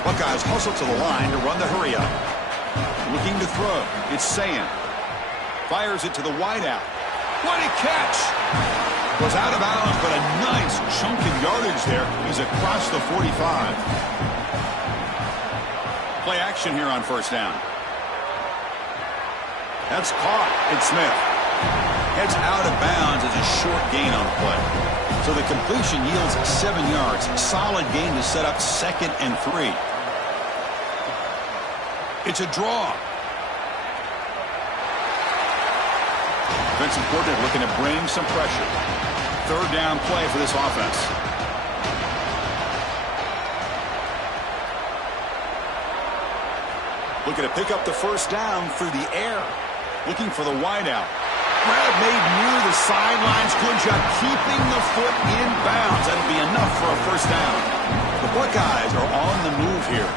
Buckeyes hustle to the line to run the hurry up. Looking to throw. It's Sayan. Fires it to the wideout. What a catch! Was out of bounds, but a nice chunk of yardage there. He's across the 45. Play action here on first down. That's caught. It's Smith. Heads out of bounds as a short gain on the play. So the completion yields 7 yards. Solid gain to set up second and 3. It's a draw. Defensive coordinator looking to bring some pressure. Third down play for this offense. Looking to pick up the first down through the air. Looking for the wideout. Grab made near the sidelines. Good job keeping the foot in bounds. That'll be enough for a first down. The Buckeyes are on the move here.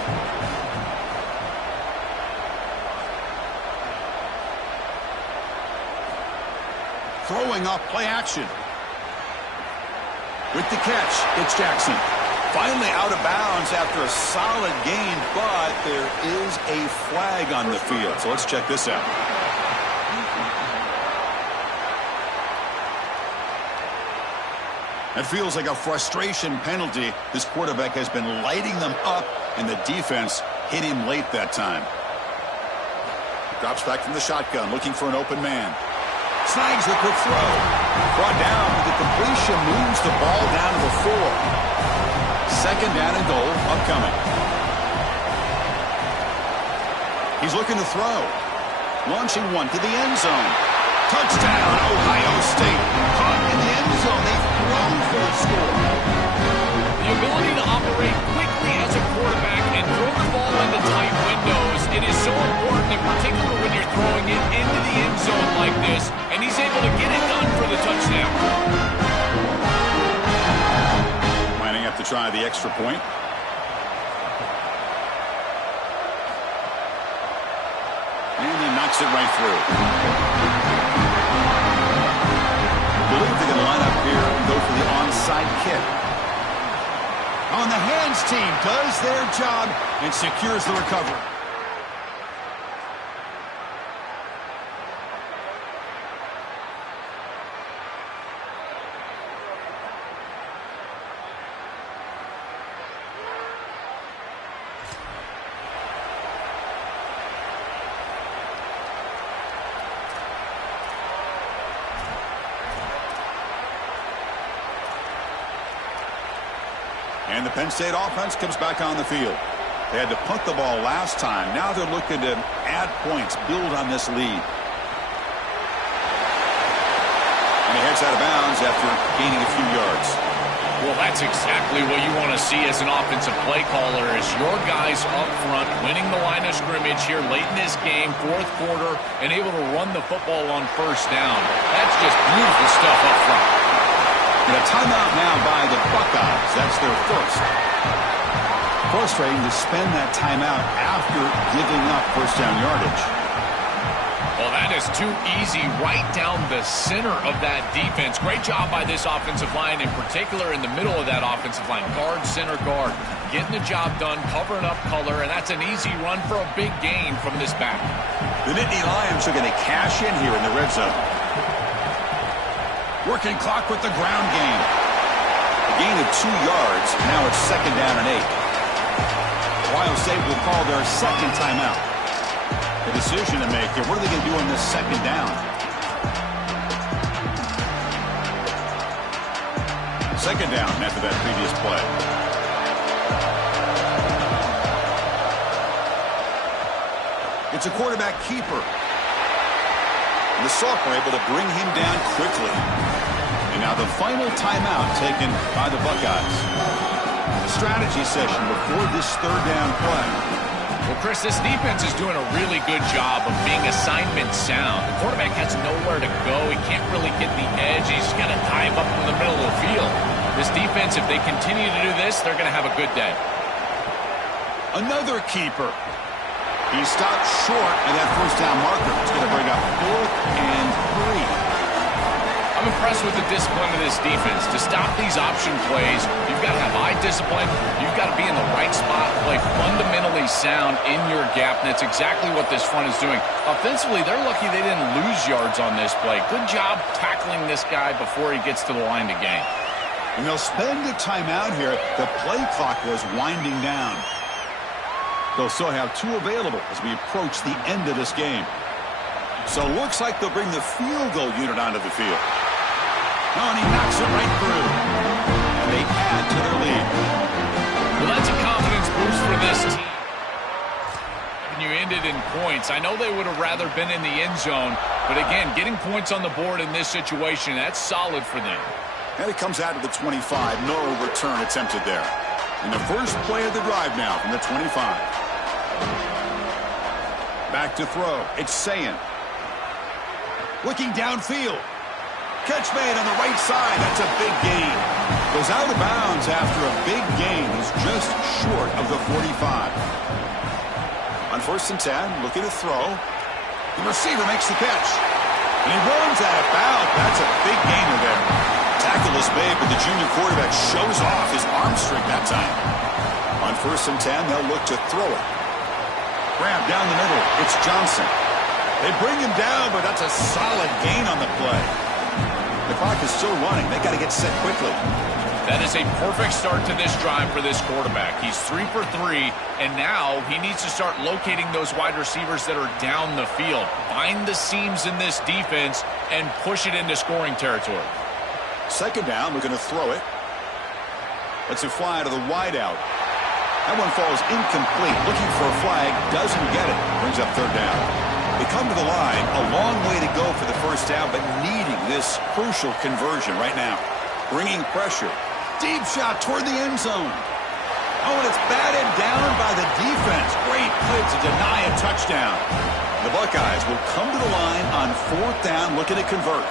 Throwing off play action. With the catch, it's Jackson. Finally out of bounds after a solid gain, but there is a flag on the field. So let's check this out. It feels like a frustration penalty. This quarterback has been lighting them up, and the defense hit him late that time. Drops back from the shotgun, looking for an open man. Snags the quick throw. Brought down, but the completion moves the ball down to the 4. Second down and goal upcoming. He's looking to throw. Launching one to the end zone. Touchdown, Ohio State. Caught in the end zone. They've thrown for a score. The ability to operate quickly as a quarterback and throw the ball into tight windows, it is so important, in particular when you're throwing it into the end zone like this, and he's able to get it done for the touchdown. Lining up to try the extra point. And he knocks it right through. I believe they're going to line up here and go for the onside kick. On the hands team does their job and secures the recovery. And the Penn State offense comes back on the field. They had to punt the ball last time. Now they're looking to add points, build on this lead. And he heads out of bounds after gaining a few yards. Well, that's exactly what you want to see as an offensive play caller, is your guys up front winning the line of scrimmage here late in this game, fourth quarter, and able to run the football on first down. That's just beautiful stuff up front. And a timeout now by the Buckeyes. That's their first. Frustrating to spend that timeout after giving up first down yardage. Well, that is too easy right down the center of that defense. Great job by this offensive line, in particular in the middle of that offensive line. Guard, center, guard. Getting the job done, covering up color, and that's an easy run for a big gain from this back. The Nittany Lions are going to cash in here in the red zone. Working clock with the ground game. A gain of 2 yards. Now it's second down and 8. Ohio State will call their second timeout. The decision to make here. What are they going to do on this second down? Second down after that previous play. It's a quarterback keeper. And the Sophomore able to bring him down quickly. And now the final timeout taken by the Buckeyes. Strategy session before this third down play. Well, Chris, this defense is doing a really good job of being assignment sound. The quarterback has nowhere to go. He can't really get the edge. He's got to dive up in the middle of the field. This defense, if they continue to do this, they're going to have a good day. Another keeper. He stopped short of that first down marker. It's going to bring up 4th and 3. I'm impressed with the discipline of this defense. To stop these option plays, you've got to have eye discipline. You've got to be in the right spot, play fundamentally sound in your gap, and that's exactly what this front is doing. Offensively, they're lucky they didn't lose yards on this play. Good job tackling this guy before he gets to the line to gain. And they'll spend a timeout here. The play clock was winding down. They'll still have 2 available as we approach the end of this game. So it looks like they'll bring the field goal unit onto the field. Oh, and he knocks it right through. And they add to their lead. Well, that's a confidence boost for this team. And you ended in points. I know they would have rather been in the end zone, but again, getting points on the board in this situation, that's solid for them. And it comes out to the 25. No return attempted there. And the first play of the drive now from the 25. Back to throw. It's Sayin. Looking downfield. Catch made on the right side. That's a big gain. Goes out of bounds after a big gain. He's just short of the 45. On 1st and 10, looking to throw. The receiver makes the catch. And he runs out of bounds. That's a big gainer there. Tackle is made, but the junior quarterback shows off his arm strength that time. On 1st and 10, they'll look to throw it. Grab down the middle. It's Johnson. They bring him down, but that's a solid gain on the play. The clock is still running. They got to get set quickly. That is a perfect start to this drive for this quarterback. He's 3 for 3, and now he needs to start locating those wide receivers that are down the field. Find the seams in this defense and push it into scoring territory. Second down, we're going to throw it. Lets it fly to the wideout. That one falls incomplete. Looking for a flag, doesn't get it. Brings up third down. They come to the line, a long way to go for the first down, but needing this crucial conversion right now. Bringing pressure. Deep shot toward the end zone. Oh, and it's batted down by the defense. Great play to deny a touchdown. The Buckeyes will come to the line on fourth down, looking to convert.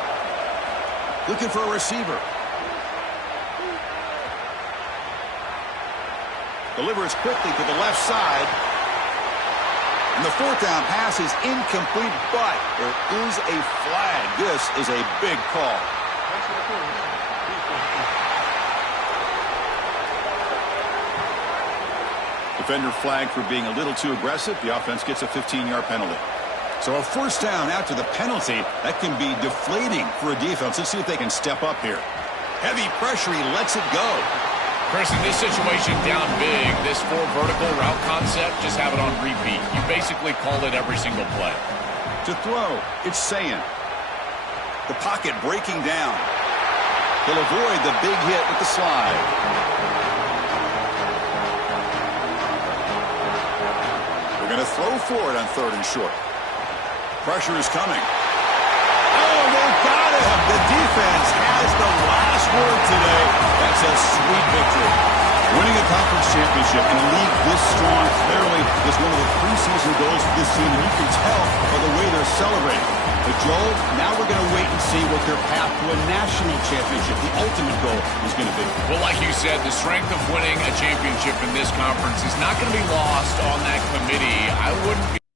Looking for a receiver. Delivers quickly to the left side. And the fourth down pass is incomplete, but there is a flag. This is a big call. Defender flagged for being a little too aggressive. The offense gets a 15-yard penalty. So a first down after the penalty, that can be deflating for a defense. Let's see if they can step up here. Heavy pressure, he lets it go. Chris, in this situation, down big, this 4 vertical route concept, just have it on repeat. You basically call it every single play. To throw, it's Sayan. The pocket breaking down. He'll avoid the big hit with the slide. They're going to throw for it on third and short. Pressure is coming. Oh, they've got it. The defense has the last word today. That's a sweet victory. Winning a conference championship in a league this strong clearly is one of the preseason goals for this team, and you can tell by the way they're celebrating. But Joel, now we're going to wait and see what their path to a national championship, the ultimate goal, is going to be. Well, like you said, the strength of winning a championship in this conference is not going to be lost on that committee. I wouldn't be